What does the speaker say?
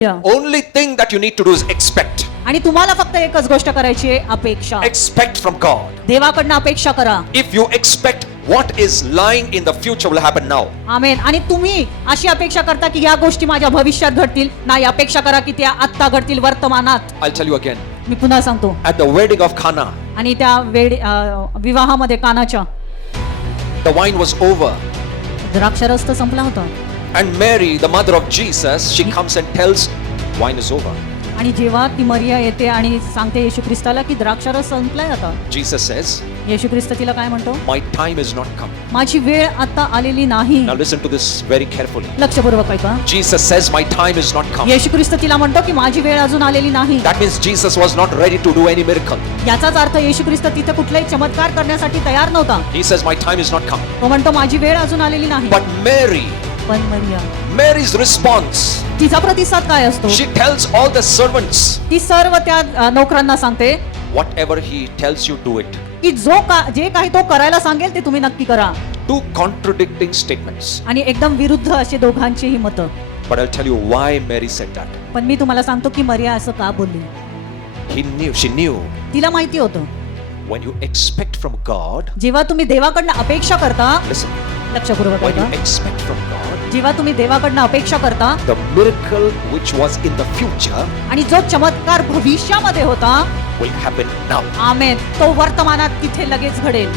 Only thing that you need to do is expect. आणि तुम्हाला फक्त एकच गोष्ट करायची आहे, अपेक्षा. Expect from God. देवाकडनं अपेक्षा करा. If you expect what is lying in the future will happen now. आमेन. आणि तुम्ही अशी अपेक्षा करता की या गोष्टी माझ्या भविष्यात घडतील, नाही अपेक्षा करा की त्या आत्ता घडतील वर्तमानात. I'll tell you again. मी पुन्हा सांगतो. At the wedding of Cana, आणि त्या विवाहामध्ये कानाच्या the wine was over. द्राक्षरस संपला होता. And Mary, the mother of Jesus, she comes and tells, wine is over. आणि जेव्हा ती मरिया येते आणि सांगते येशू ख्रिस्ताला की द्राक्षरस संपलाय आता, Jesus says, येशू ख्रिस्त तिला काय म्हणतो? my time is not come. माझी वेळ आता आलेली नाही. Now listen to this very carefully. लक्षपूर्वक ऐका. Jesus says, my time is not come. येशू ख्रिस्त तिला म्हणतो की माझी वेळ अजून आलेली नाही. That means Jesus was not ready to do any miracle. याचाच अर्थ येशू ख्रिस्त तिथे कुठलाही चमत्कार करण्यासाठी तयार नव्हता. He says, my time is not come. तो म्हणतो माझी वेळ अजून आलेली नाही. But पण मरिया, Mary's response, तिचा प्रतिसाद काय असतो? she tells all the servants, ती सर्व त्या नोकरांना सांगते whatever he tells you, do it. की जे काही तो करायला सांगेल ते तुम्ही नक्की करा. Two contradicting statements. आणि एकदम विरुद्ध असे दोघांचेही मत. But I'll tell you why Mary said that. पण मी तुम्हाला सांगतो की मरिया असं का बोलली. She knew. तिला माहिती होतं, When you expect from God, जेव्हा तुम्ही देवाकडनं अपेक्षा करता, listen, लक्षपूर्वक when ऐका, you expect from God, जेव्हा तुम्ही देवाकडनं अपेक्षा करता, the miracle which was in the future आणि जो चमत्कार भविष्यामध्ये होता, will happen now. आमेन, तो वर्तमानात तिथे लगेच घडेल.